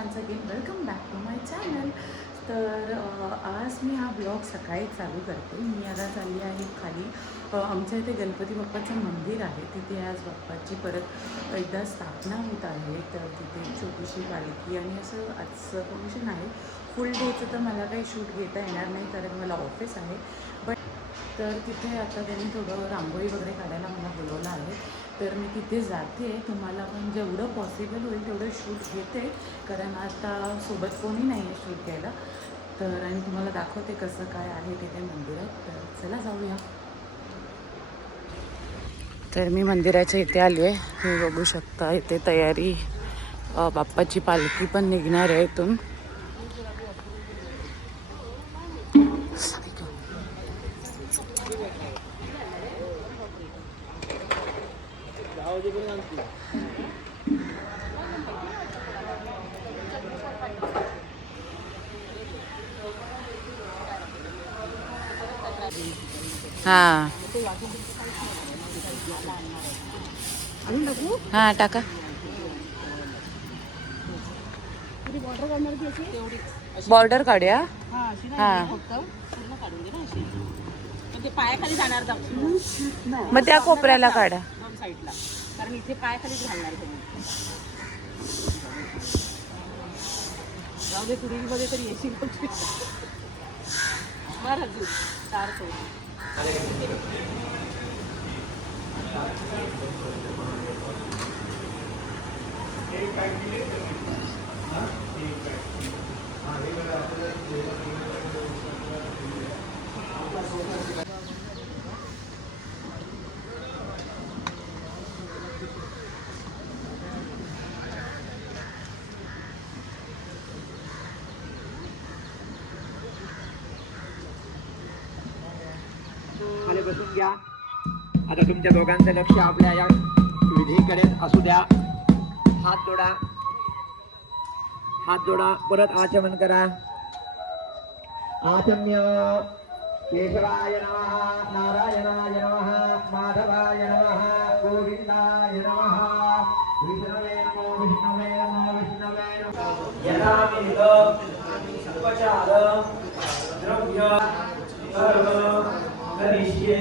Once again welcome back to my channel. तर आज मी हा ब्लॉग सकाळी चालू करते. मी आता चालली आहे खाली. आमच्या इथे गणपती बाप्पाचं मंदिर आहे, तिथे आज बाप्पाची परत एकदा स्थापना होत आहे. तर तिथे छोटीशी पालखी आणि असं आजचं फंक्शन आहे. फुल डेचं तर मला काही शूट घेता येणार नाही कारण मला ऑफिस आहे. तर तिथे आता त्यांनी थोडं रांगोळी वगैरे काढायला मला बोलवलं आहे. तर मी तिथे जाते. तुम्हाला पण जेवढं पॉसिबल होईल तेवढं शूट घेते कारण आता सोबत कोणी नाही आहे शूट घ्यायला. तर आणि तुम्हाला दाखवते कसं काय आहे तिथे मंदिरात. तर चला जाऊया. तर मी मंदिराच्या इथे आली आहे. हे बघू शकता इथे तयारी. बाप्पाची पालखी पण निघणार आहे इथून. हां हां टाका. बॉर्डर काढूया. हां पायाखाली जाणार मग त्या कोपऱ्याला काढा. साईडला, कारण इथे पायाखालीच घालणार जाऊ दे. तुरीमध्ये तरी येशील बरं. बसून घ्या. आता तुमच्या दोघांचं लक्ष आपल्या या विधीकडे असू द्या. हात जोडा, हात जोडा. परत आचमन करा. आचम्य. केशवाय नमः, नारायणाय नमः, माधवाय नमः, गोविंदाय नमः, विष्णवे नमो, विष्णवे नमो, विष्णवे नमो. यथाविध उपचार द्रव्य सर्व करिष्ये.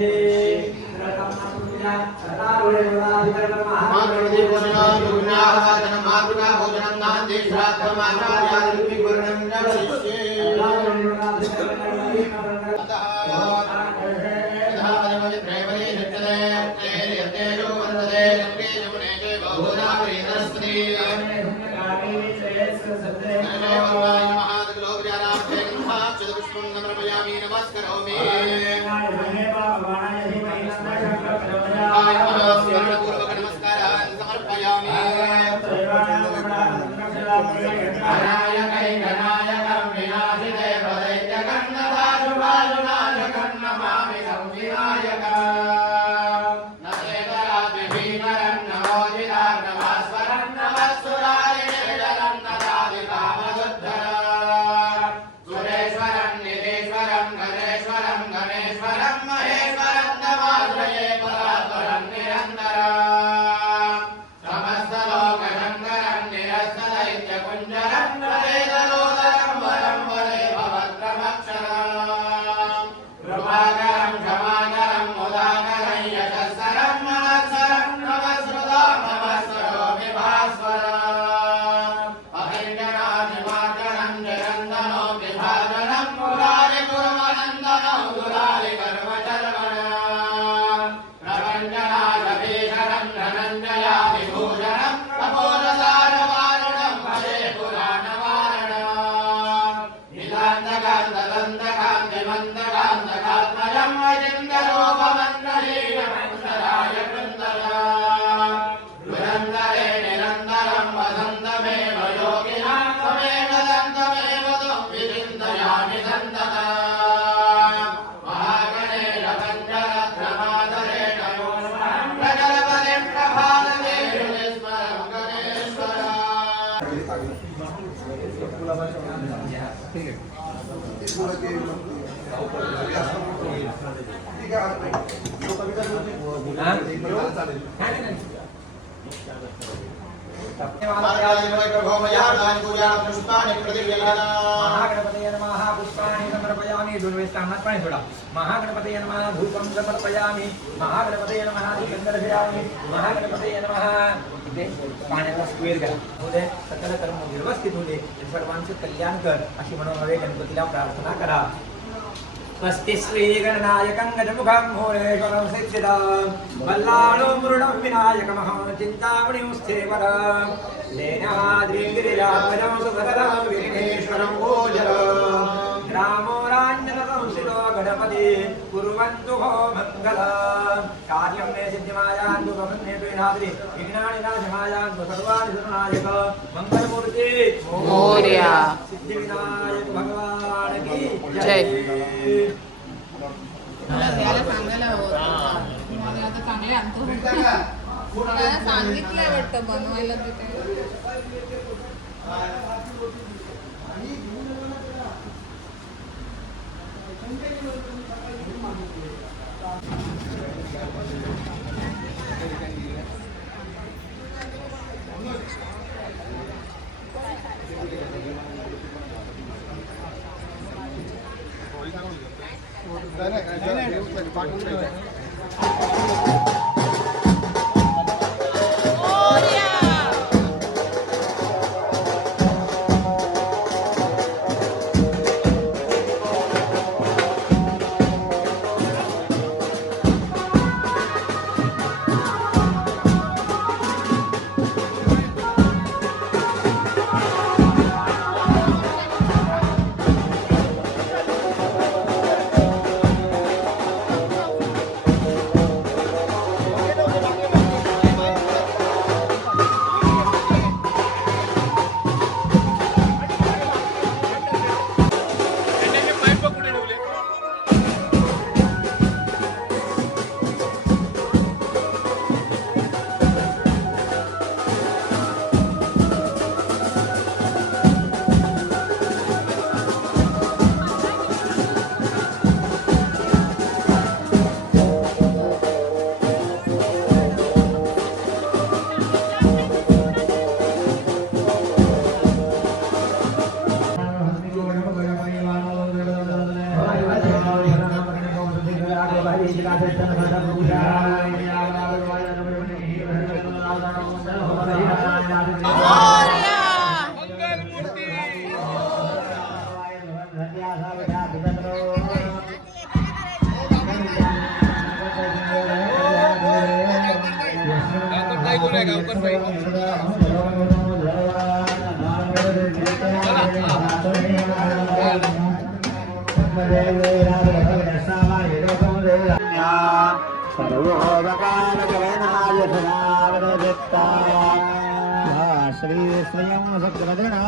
महागणपतये नमः पुष्पाणि समर्पयामि दोन वेळेस कानात पाणी सोडा महागणपतये नमः धूपं समर्पयामि महागणपतये नमः दीपं दर्शयामि महागणपतये नमः इथे पाण्याचा स्क्वेअर करा होते सकल कर्म व्यवस्थित होते सर्वांचे कल्याण कर अशी म्हणून हवे गणपतीला प्रार्थना करा स्वस्ति श्री गणनायकं गजमुखं भुवनेश्वरं सिद्धिदां बल्लाळो मृडं विनायकमहं चिन्तामणिं स्थेवरं लेनाद्रिं गिरिजात्मजं सुभद्रं विघ्नेश्वरं भोजनं रामो राञ्जनसंस्थितो गणपति कुर्वन्तु भो मङ्गलं कार्यं मे सिद्धिमायान्तु प्रसन्नेतु नाद्रि विघ्नानि नाशमायान्तु सर्वाणि सर्वनायक मङ्गलमूर्ति मोरया सिद्धिविनायक भगवान की जय. याला सांगायला हवं मला आता चांगले आणतो मला सांगितलंय वाटतं बनवायला तिथे श्री स्वयं सत्यवदना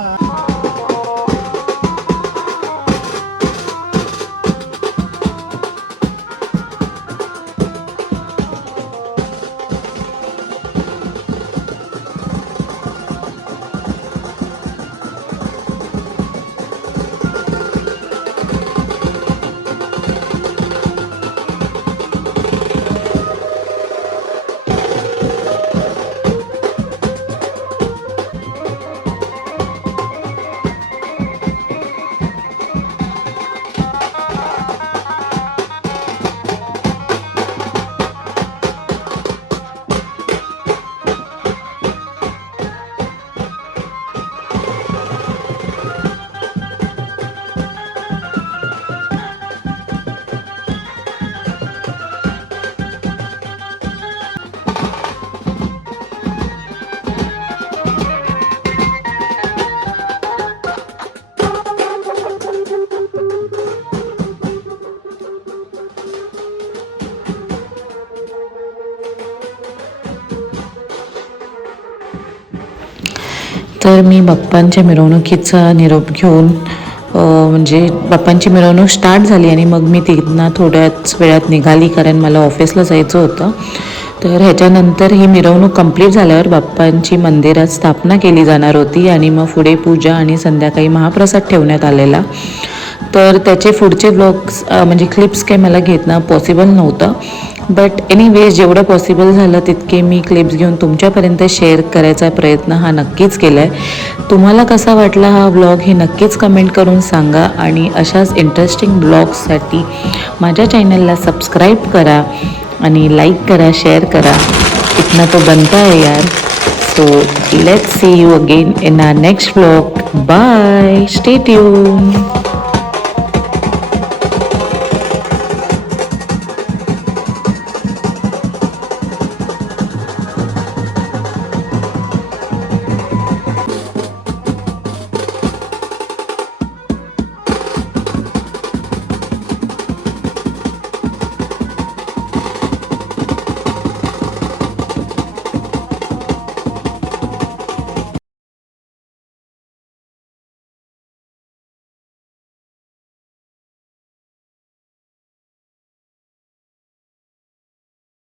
तर मी बाप्पांच्या मिरवणुकीचा निरोप घेऊन म्हणजे बाप्पांची मिरवणूक स्टार्ट झाली आणि मग मी तिथनं थोड्याच वेळात निघाली कारण मला ऑफिसला जायचं होतं. तर ह्याच्यानंतर ही मिरवणूक कंप्लीट झाल्यावर बाप्पांची मंदिरात स्थापना केली जाणार होती आणि मग पुढे पूजा आणि संध्याकाळी महाप्रसाद ठेवण्यात आलेला. तर त्याचे पुढचे व्लॉग्स म्हणजे क्लिप्स काही मला घेणं पॉसिबल नव्हतं बट एनिवेज जेवढं पॉसिबल झालं तितके मी क्लिप्स घेऊन तुमच्यापर्यंत शेअर करायचा प्रयत्न हा नक्कीच केला आहे. तुम्हाला कसा वाटला हा व्लॉग हे नक्कीच कमेंट करून सांगा आणि अशाच इंटरेस्टिंग ब्लॉग्ससाठी माझ्या चॅनलला सबस्क्राईब करा आणि लाईक करा, शेअर करा. इतना तो बनता है यार. So let's see you again in our next vlog. Bye. Stay tune.